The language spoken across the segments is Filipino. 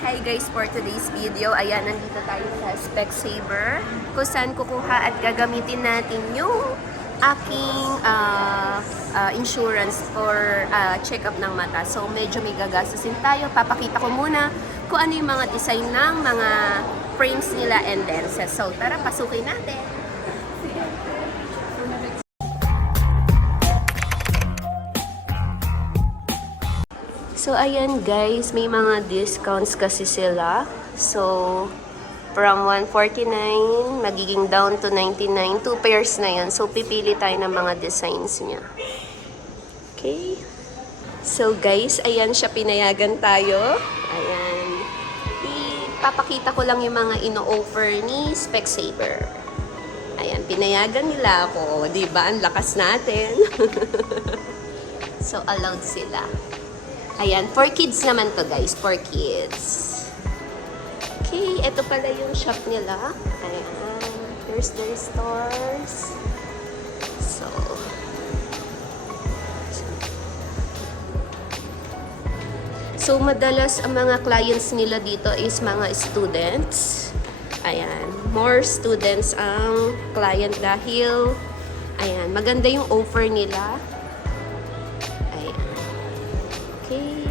Hi guys, for today's video, ayan, nandito tayo sa Specsavers kung saan kukuha at gagamitin natin yung aking insurance for check-up ng mata. So, medyo may gagastusin tayo. Papakita ko muna kung ano yung mga design ng mga frames nila and lenses. So, tara, pasukin natin. So, ayan guys, may mga discounts kasi sila. So, from 149, magiging down to 99. 2 pairs na yan. So, pipili tayo ng mga designs niya. Okay. So, guys, ayan siya, pinayagan tayo. Ayan. Ipapakita ko lang yung mga ino-offer ni Specsavers. Ayan, pinayagan nila ako. Diba? Ang lakas natin. So, allowed sila. Ayan, for kids naman to guys, for kids. Okay, ito pala yung shop nila. Ayan, here's their stores. So madalas ang mga clients nila dito is mga students. Ayan, more students ang client dahil, ayan, maganda yung offer nila. Okay.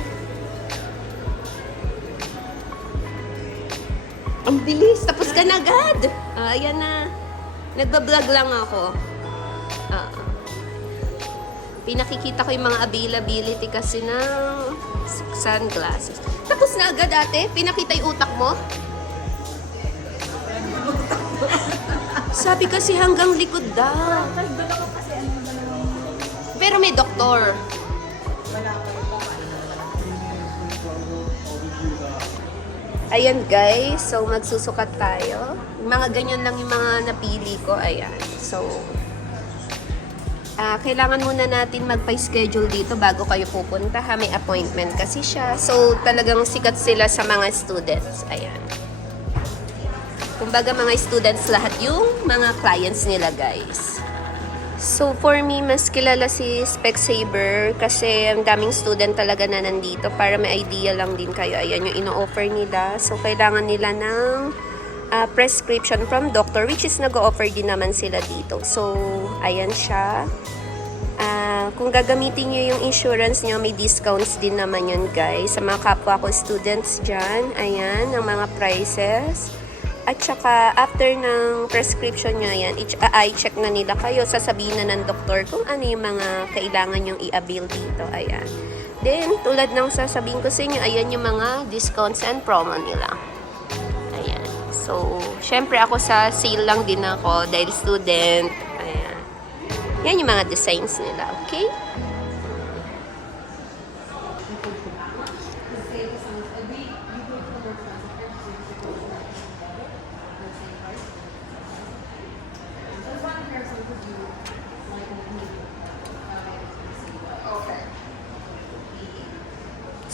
Ang bilis! Tapos ka na agad! Ayan na. Nagbablog lang ako. Pinakikita ko yung mga availability kasi ng sunglasses. Tapos na agad ate? Pinakita yung utak mo? Sabi kasi hanggang likod daw. Pero may doktor. Ayan guys, so magsusukat tayo. Mga ganyan lang yung mga napili ko. Ayan. So, kailangan muna natin magpa-schedule dito bago kayo pupunta ha. May appointment kasi siya. So, talagang sikat sila sa mga students. Ayan. Kumbaga mga students lahat yung mga clients nila guys. So, for me, mas kilala si Specsavers kasi ang daming student talaga na nandito para may idea lang din kayo. Ayan yung ino-offer nila. So, kailangan nila ng prescription from doctor which is nag-o-offer din naman sila dito. So, ayan siya. Kung gagamitin nyo yung insurance nyo, may discounts din naman yun guys. Sa mga kapwa ko students dyan, ayan, ang mga prices. At saka, after ng prescription nyo, yan, i-check na nila kayo. Sasabihin na ng doktor kung ano yung mga kailangan yung i-avail dito. Ayan. Then, tulad ng sasabihin ko sa inyo, ayan yung mga discounts and promo nila. Ayan. So, syempre ako sa sale lang din ako dahil student. Ayan. Yan yung mga designs nila. Okay?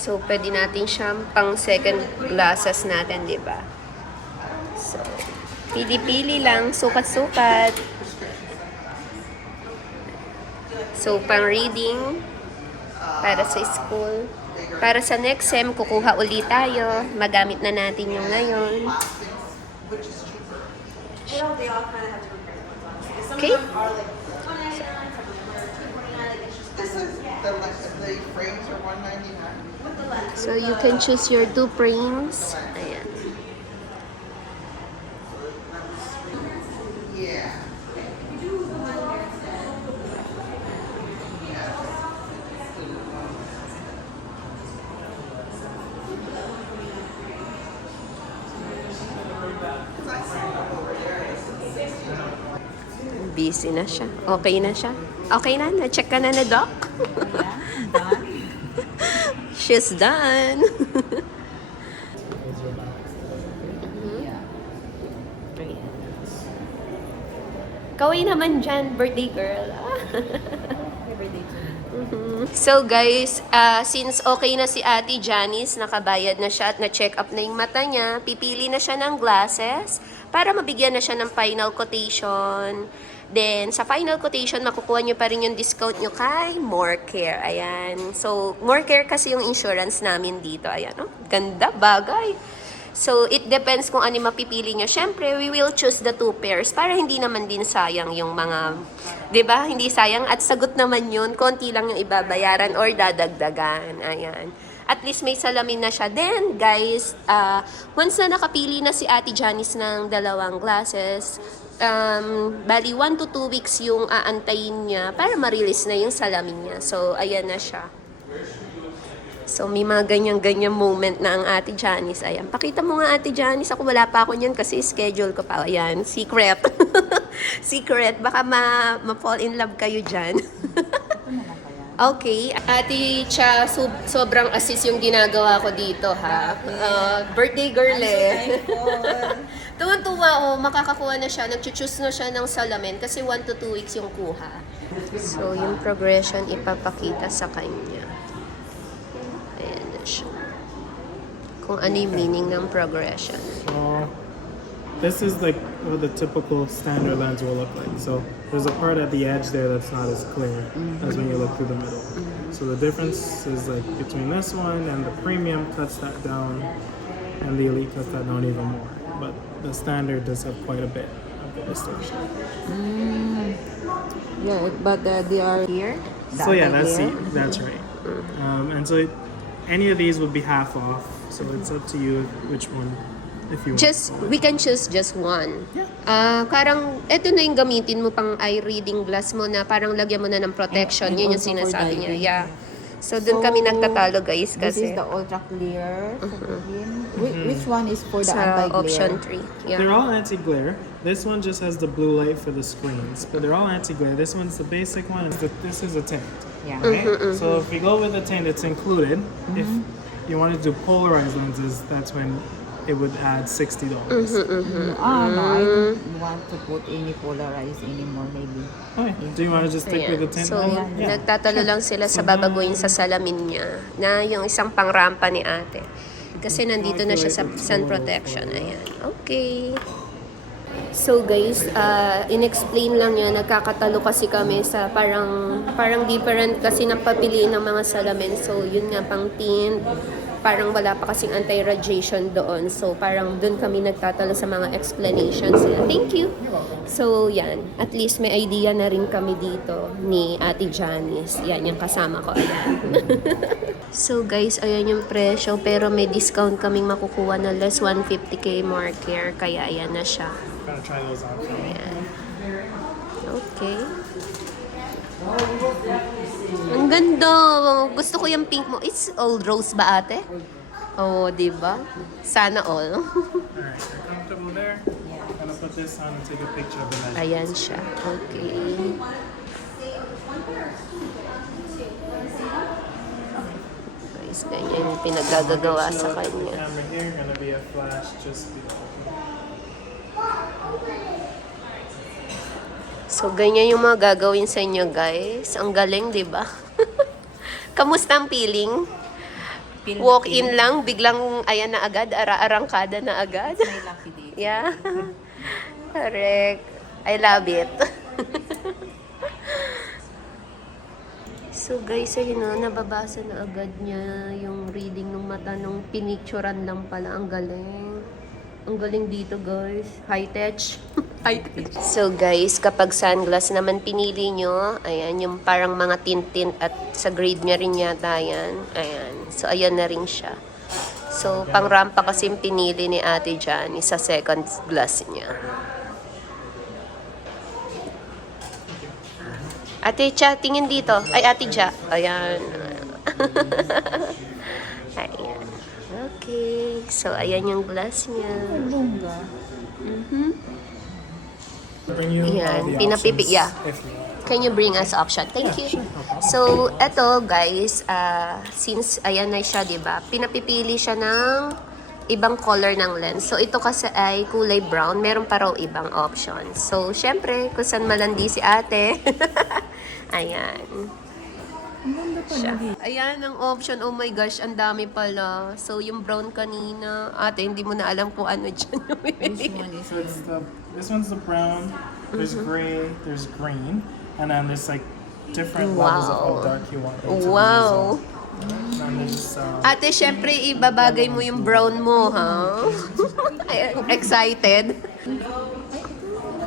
So, pwede natin siyang pang second glasses natin, di ba? So, pili-pili lang, sukat-sukat. So, pang reading, para sa school. Para sa next sem, kukuha ulit tayo. Magamit na natin yung ngayon. Okay? The frames are $199. So, you can choose your 2 frames. Ayan. Yeah. Busy na siya. Okay na siya. Okay na? Na-check ka na na, Doc? She's done. Kaway naman dyan, birthday girl. So guys, since okay na si Ate Janice, nakabayad na siya at na-check up na yung mata niya, pipili na siya ng glasses para mabigyan na siya ng final quotation. Then, sa final quotation, makukuha nyo pa rin yung discount nyo kay More Care. Ayan. So, More Care kasi yung insurance namin dito. Ayan, oh. Ganda, bagay. So, it depends kung ano yung mapipili nyo. Siyempre, we will choose the 2 pairs para hindi naman din sayang yung mga, 'di ba? Hindi sayang at sagot naman yun. Konti lang yung ibabayaran or dadagdagan. Ayan. At least may salamin na siya. Then, guys, once na nakapili na si Ate Janice ng 2 glasses, bali 1 to 2 weeks yung aantayin niya para ma-release na yung salamin niya. So, ayan na siya. So, may mga ganyan-ganyan moment na ang Ate Janice. Ayan. Pakita mo nga, Ate Janice. Ako wala pa ako niyan kasi schedule ko pa. Ayan. Secret. Secret. Baka ma-fall in love kayo dyan. Okay. Ate Cha, sobrang assist yung ginagawa ko dito, ha? Birthday girl, eh. Tuwan-tuwa, oh. Makakakuha na siya. Nag-choose na siya ng salamin kasi 1 to 2 weeks yung kuha. So, yung progression ipapakita sa kanya. Ayan na siya. Kung ano yung meaning ng progression. So this is like what the typical standard lens will look like. So there's a part at the edge there that's not as clear as when you look through the middle. So the difference is like between this one and the premium cuts that down, and the elite cuts that down even more. But the standard does have quite a bit of distortion. Yeah, but they are here. So yeah, that's right. And so any of these would be half off. So it's up to you which one, if you want. We can choose just one. Parang, eto na yung gamitin mo pang eye reading glass mo na parang lagyan mo na ng protection. And Yun yung also for sinasabi niya. diving. Yeah. So, dun kami nagtatalo, guys, This kasi is the ultra clear. Which one is for the sa anti-glare? option 3. Yeah. They're all anti-glare. This one just has the blue light for the screens, but they're all anti-glare. This one's the basic one. This is a tint. Yeah. Okay? So if you go with the tint, it's included. If you wanted to do polarized lenses, that's when it would add $60. No, I don't want to put any polarized anymore. Maybe. Okay. Do you want to just stick Ayan. with the tint? So, Yeah. nagtatalo lang sila sa babaguhin sa salamin niya na yung isang pangrampa ni ate. Kasi nandito na siya sa sun protection. Ayan. Okay. So guys, in-explain lang niya, nagkakatalo kasi kami sa parang different kasi ng papiliin ng mga salamin. So yun nga, pang tint, parang wala pa kasing anti-radiation doon. So parang doon kami nagtatalo sa mga explanations. Thank you. So yan, at least may idea na rin kami dito ni Ate Janice. Yan, yung kasama ko. Ayan. So guys, ayan yung presyo, pero may discount kaming makukuha na less 150k More Care, kaya ayan na siya. Gonna try those on for me. Ayan. Okay. Ang ganda. Gusto ko yung pink mo. It's all rose ba, ate? Oo, di ba? Sana all. Alright, you're comfortable there? I'm gonna put this on and take a picture of the measure. Ayan siya. Okay. Guys, ganyan yung pinagagagawa sa kanya. Camera here, gonna be a flash just below. So, ganyan yung mga gagawin sa inyo, guys. Ang galing, di ba? Kamusta ang feeling? Walk-in lang, biglang ayan na agad, arangkada na agad. Yeah. Correct. I love it. So guys, ayun o, nababasa na agad niya yung reading ng mata nung pinicturan lang pala. Ang galing. Ang galing dito, guys. High-tech. High-tech. So guys, kapag sunglass naman pinili nyo, ayan, yung parang mga tint-tint at sa grade niya rin yata yan. Ayan. So ayan na rin siya. So pang-rampa kasi yung pinili ni Ate Jani sa second glass niya. Ate Cha, tingin dito. Ay, Ate Ja. Ayan. Ayan. Okay. So, ayan yung glass niya. Bring you all Ayan. the Pinapipig. options Yeah. if you want. Can you bring us option? Thank you. So, eto guys, since ayan na siya, diba? Pinapipili siya ng ibang color ng lens. So, ito kasi ay kulay brown. Meron pa raw ibang option. So, syempre, kung saan malandi si ate. Ayan. Ang ganda pa siya. lagi. Ayan ang option. Oh my gosh, ang dami pala. So, yung brown kanina, ate, hindi mo na alam kung ano dyan yung This bibili. one is So it's this one's the brown. There's gray. There's green, and then there's like different levels of how Wow. dark you want them to be. Wow. And then there's Ate, syempre, ibabagay mo yung brown mo, ha? Ayan, excited.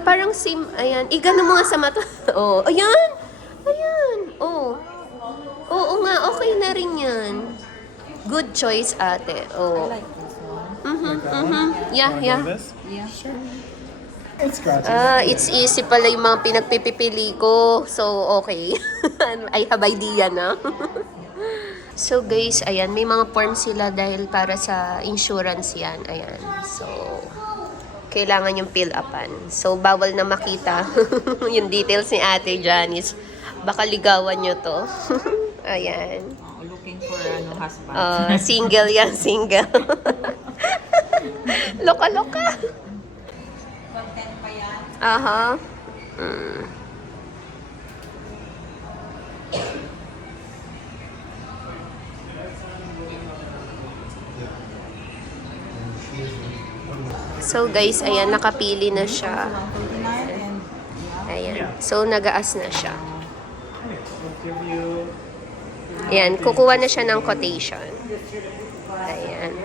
Parang same, ayan. Igano mo nga sa mata. Oh, ayan! Ayan! Oh. Oo nga, okay na rin yan. Good choice, ate. I Oh. like this one. like that one. Yeah, Wanna yeah. go with this? Yeah. Sure. It's scratchy. It's easy pala yung mga pinagpipili ko. So, okay. I have idea na. So, guys, ayan. May mga forms sila dahil para sa insurance yan. Ayan. So, kailangan yung fill upan. So, bawal na makita yung details ni Ate Janice. Baka ligawan nyo to. Ayan. Oh, looking for husband. Single yan, single. Loka-loka. Content pa yan. Aha. So guys, ayan, nakapili na siya. 129 and yeah. Ayan. So, nagaas na siya. I'll give you. Ayan, kukuha na siya ng quotation. Ayan.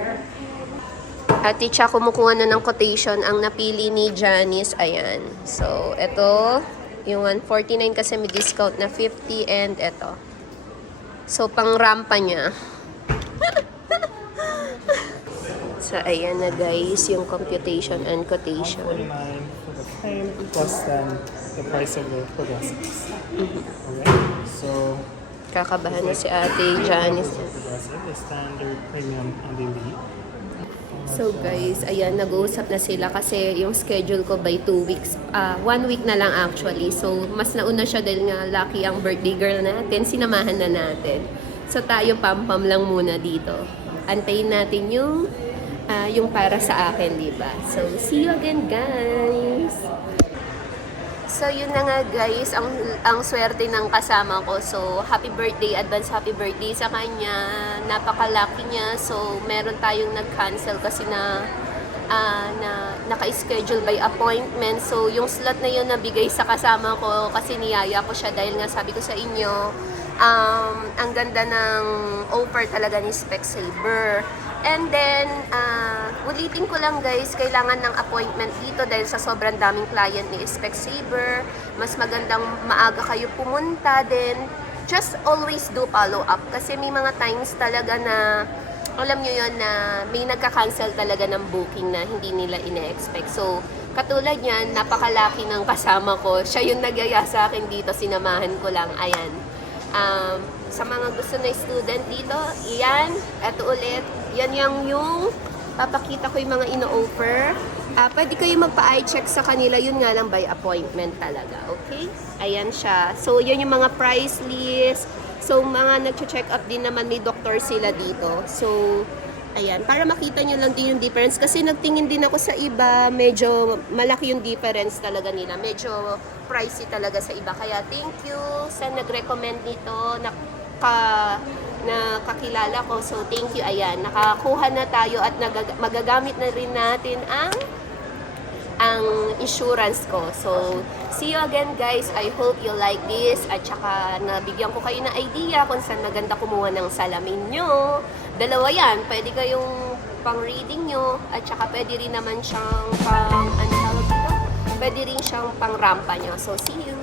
At siya kumukuha na ng quotation ang napili ni Janice. Ayan. So, ito, yung 149 kasi may discount na 50 and ito. So, pang rampa niya. So, ayan na guys, yung computation and quotation. 149 for the claim plus then the price of the progressives. Okay. So Kakabahan na si Ate Janice. progressive, the standard, premium, and the elite. So guys, ayan, nag-uusap na sila kasi yung schedule ko by 2 weeks. 1 week na lang actually. So, mas nauna siya dahil nga lucky ang birthday girl natin. Sinamahan na natin. So, tayo pam-pam lang muna dito. Antayin natin yung para sa akin, di ba? So, see you again, guys! So, yun na nga guys, ang swerte ng kasama ko. So, happy birthday, advance happy birthday sa kanya. Napaka-lucky niya. So, meron tayong nag-cancel kasi na naka-schedule by appointment. So, yung slot na yun nabigay sa kasama ko kasi niyaya ko siya dahil nga sabi ko sa inyo, ang ganda ng offer talaga ni Specsavers. And then, ulitin ko lang guys, kailangan ng appointment dito dahil sa sobrang daming client ni Specsavers. Mas magandang maaga kayo pumunta din. Just always do follow up kasi may mga times talaga na, alam nyo yun na may nagka-cancel talaga ng booking na hindi nila ine-expect. So, katulad yan, napakalaki ng kasama ko. Siya yung nagyaya sa akin dito, sinamahan ko lang. Ayan. Sa mga gusto na student dito, yan, eto ulit, yan yung papakita ko yung mga ino-offer. Pwede kayo magpa-eye check sa kanila, yun nga lang by appointment talaga, okay? Ayan siya. So, yun yung mga price list. So, mga nag-check up din naman, may doctor sila dito. So, ayan, para makita nyo lang din yung difference. Kasi nagtingin din ako sa iba, medyo malaki yung difference talaga nila. Medyo pricey talaga sa iba. Kaya thank you sa nag-recommend nito, na kakilala ko. So thank you, ayan. Nakakuha na tayo at magagamit na rin natin ang insurance ko. So, see you again guys. I hope you like this. At saka nabigyan ko kayo ng idea kung saan maganda kumuha ng salamin nyo. Dalawa yan. Pwede kayong pang-reading nyo. At saka pwede rin naman siyang pwede rin siyang pang-rampa nyo. So, see you!